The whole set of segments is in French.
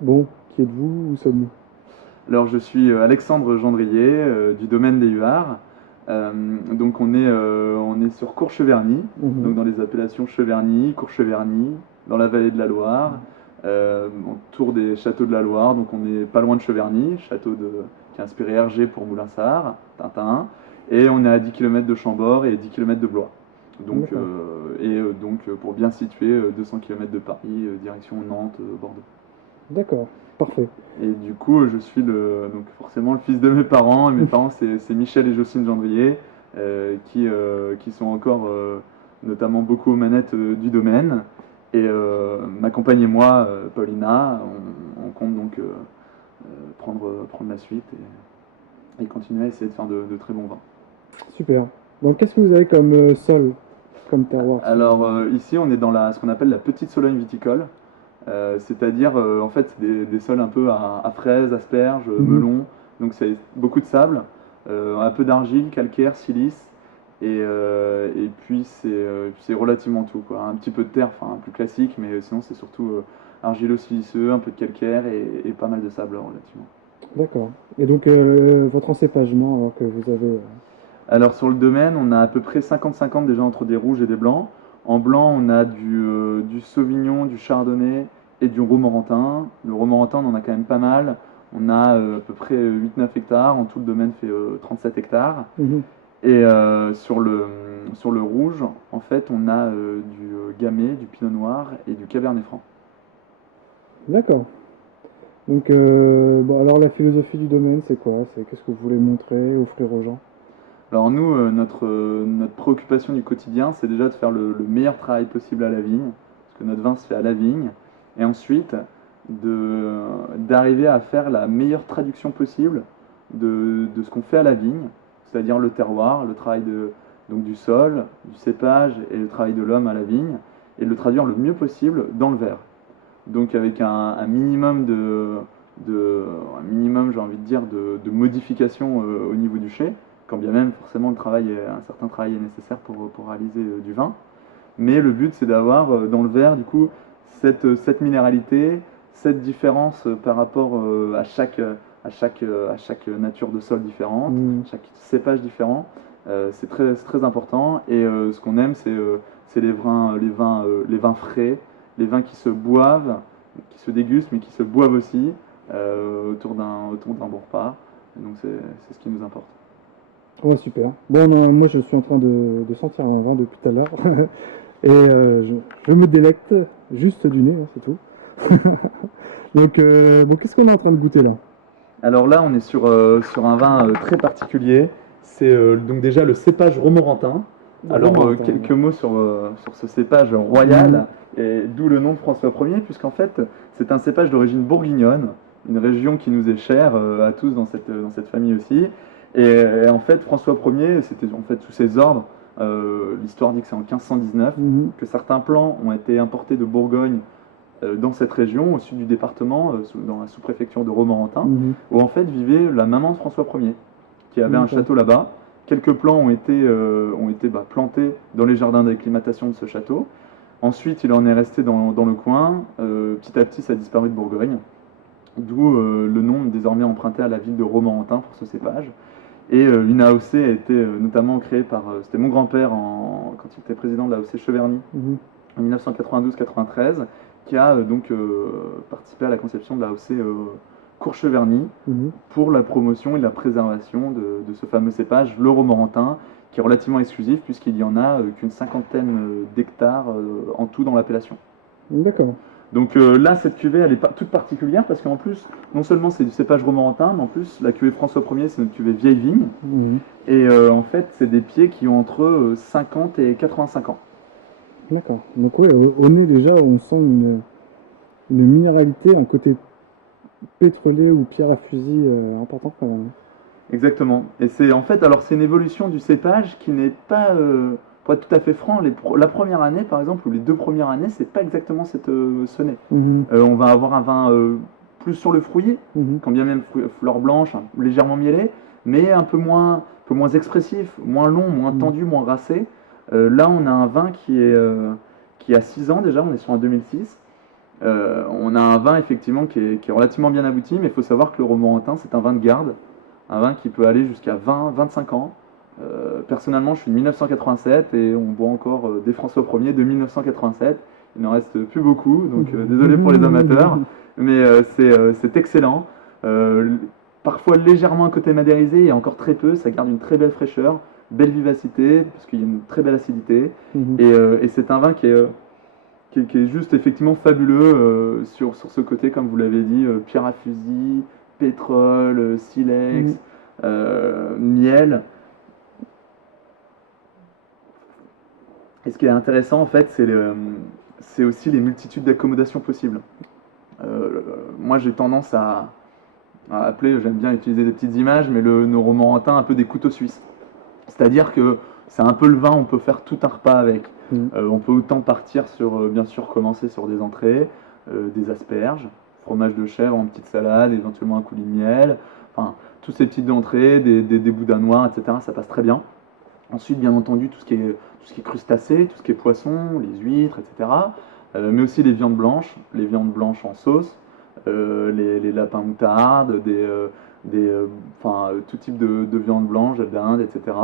Bon, qui êtes-vous? Où sommes-nous? Alors, je suis Alexandre Gendrier du domaine des Huards. Donc, on est sur Courcheverny, donc Mhm. dans les appellations Cheverny, Courcheverny, dans la vallée de la Loire, autour des châteaux de la Loire. Donc, on est pas loin de Cheverny, qui a inspiré Hergé pour Moulinsart, Tintin. Et on est à 10 km de Chambord et 10 km de Blois. D'accord, Pour bien situer, 200 km de Paris, direction Nantes, Bordeaux. d'accord, parfait. Et du coup, je suis donc forcément le fils de mes parents. Et mes parents, c'est Michel et Jocelyne Gendrier, qui sont encore notamment beaucoup aux manettes du domaine. Et ma compagne et moi, Paulina, on compte donc prendre la suite et continuer à essayer de faire de très bons vins. Super. Donc, qu'est-ce que vous avez comme sol, comme terroir Alors ici, on est dans ce qu'on appelle la petite Sologne viticole. C'est-à-dire, en fait, c'est des sols un peu à fraises, asperges, Mhm. melons. Donc, c'est beaucoup de sable, un peu d'argile, calcaire, silice. Et puis, c'est relativement tout, quoi. Un petit peu de terre, enfin, plus classique, mais sinon, c'est surtout argilo-siliceux, un peu de calcaire et pas mal de sable, relativement. D'accord. Et donc, votre encépagement, alors que vous avez... Alors, sur le domaine, on a à peu près 50-50 déjà entre des rouges et des blancs. En blanc, on a du Sauvignon, du Chardonnay et du Romorantin. Le Romorantin, on en a quand même pas mal. On a à peu près 8-9 hectares. En tout, le domaine fait 37 hectares. Mhm. Et sur le rouge, en fait, on a du Gamay, du Pinot Noir et du Cabernet Franc. D'accord. Donc, bon, alors la philosophie du domaine, c'est quoi? C'est qu'est-ce que vous voulez montrer, offrir aux gens? Alors nous, notre préoccupation du quotidien, c'est déjà de faire le meilleur travail possible à la vigne, parce que notre vin se fait à la vigne, et ensuite d'arriver à faire la meilleure traduction possible de ce qu'on fait à la vigne, c'est-à-dire le terroir, le travail donc du sol, du cépage et le travail de l'homme à la vigne, et de le traduire le mieux possible dans le verre. Donc avec un minimum un minimum, j'ai envie de dire, de modifications au niveau du chai, quand bien même forcément un certain travail est nécessaire pour réaliser du vin. Mais le but c'est d'avoir dans le verre du coup cette minéralité, cette différence par rapport à chaque nature de sol différente, Mhm. chaque cépage différent. C'est très important et ce qu'on aime c'est les vins frais, les vins qui se boivent, qui se dégustent mais qui se boivent aussi autour d'un bon repas. Et donc c'est ce qui nous importe. Ouais, super. Bon, non, moi, je suis en train de sentir un vin depuis tout à l'heure. Et je me délecte juste du nez, hein, c'est tout. Donc, bon, qu'est-ce qu'on est en train de goûter là? Alors là, on est sur un vin très particulier. C'est donc déjà le cépage romorantin. Alors, Romorantin, quelques d'accord. mots sur ce cépage Mhm. royal, et d'où le nom de François Ier, puisqu'en fait, c'est un cépage d'origine bourguignonne, une région qui nous est chère à tous dans cette famille aussi. Et en fait, François Ier, c'était en fait sous ses ordres. L'histoire dit que c'est en 1519 Mhm. que certains plants ont été importés de Bourgogne dans cette région, au sud du département, dans la sous-préfecture de Romorantin, Mhm. où en fait vivait la maman de François Ier, qui avait un D'accord. château là-bas. Quelques plants ont été plantés dans les jardins d'acclimatation de ce château. Ensuite, il en est resté dans le coin. Petit à petit, ça a disparu de Bourgogne, d'où le nom désormais emprunté à la ville de Romorantin pour ce cépage. Et une AOC a été notamment créée c'était mon grand-père quand il était président de l'AOC Cheverny Mhm. en 1992-93, qui a donc participé à la conception de la AOC Courcheverny Mhm. pour la promotion et la préservation de ce fameux cépage, le Romorantin, qui est relativement exclusif puisqu'il y en a qu'une cinquantaine d'hectares en tout dans l'appellation. D'accord. Donc là, cette cuvée, elle est toute particulière parce qu'en plus, non seulement c'est du cépage romorantin, mais en plus, la cuvée François Ier, c'est une cuvée vieille vigne. Mhm. Et en fait, c'est des pieds qui ont entre 50 et 85 ans. D'accord. Donc, ouais, au nez, déjà, on sent une minéralité, un côté pétrolé ou pierre à fusil important quand même. Exactement. Et c'est une évolution du cépage qui n'est pas, pour être tout à fait franc, la première année par exemple, ou les 2 premières années, c'est pas exactement ce nez. Mhm. On va avoir un vin plus sur le fruité, Mhm. quand bien même fleur blanche, hein, légèrement mielé, mais un peu moins expressif, moins long, moins Mhm. tendu, moins racé. Là, on a un vin qui a 6 ans déjà, on est sur un 2006, On a un vin effectivement qui est relativement bien abouti, mais il faut savoir que le Romorantin, c'est un vin de garde, un vin qui peut aller jusqu'à 20-25 ans. Personnellement, je suis de 1987 et on boit encore des François 1er de 1987. Il n'en reste plus beaucoup, donc désolé pour les amateurs, mais c'est excellent. Parfois légèrement un côté madérisé et encore très peu, ça garde une très belle fraîcheur, belle vivacité, parce qu'il y a une très belle acidité. Et c'est un vin qui est juste effectivement fabuleux sur ce côté, comme vous l'avez dit, pierre à fusil, pétrole, silex, miel. Et ce qui est intéressant en fait, c'est aussi les multitudes d'accommodations possibles. Moi j'ai tendance à appeler, j'aime bien utiliser des petites images, mais nos romorantin un peu des couteaux suisses. C'est-à-dire que c'est un peu le vin, on peut faire tout un repas avec. On peut autant partir sur, bien sûr, commencer sur des entrées, des asperges, fromage de chèvre en petite salade, éventuellement un coulis de miel, enfin, toutes ces petites entrées, des boudins noirs, etc. Ça passe très bien. Ensuite, bien entendu, tout ce qui est crustacé, tout ce qui est poisson, les huîtres, etc. Mais aussi les viandes blanches en sauce, les lapins moutarde, enfin, tout type de viande blanche, d'Inde, etc.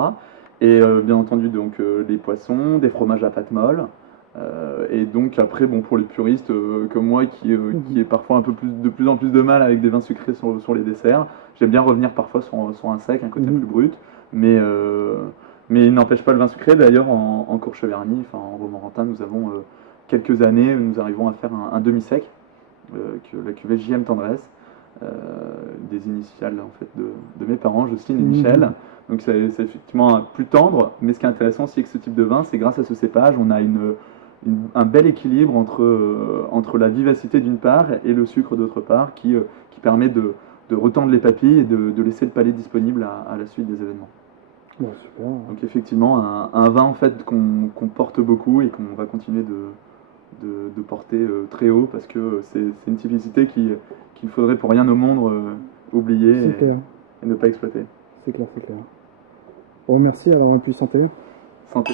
Et bien entendu, donc, les poissons, des fromages à pâte molle. Et donc après, bon, pour les puristes comme moi qui est parfois de plus en plus de mal avec des vins sucrés sur les desserts, j'aime bien revenir parfois sur un sec, un côté plus brut, mais il n'empêche pas le vin sucré. D'ailleurs, en Courcheverny, enfin en Romorantin, nous avons quelques années, nous arrivons à faire un demi-sec, la cuvée JM Tendresse, des initiales en fait de mes parents, Jocelyne et Michel. Donc c'est effectivement plus tendre, mais ce qui est intéressant aussi avec ce type de vin, c'est grâce à ce cépage, on a un bel équilibre entre la vivacité d'une part et le sucre d'autre part, qui permet de retendre les papilles et de laisser le palais disponible à la suite des événements. Bon, super. Donc effectivement, un vin en fait qu'on porte beaucoup et qu'on va continuer de porter très haut, parce que c'est une typicité qu'il faudrait pour rien au monde oublier et ne pas exploiter. C'est clair, c'est clair. Bon, merci, alors un puissant santé. Santé.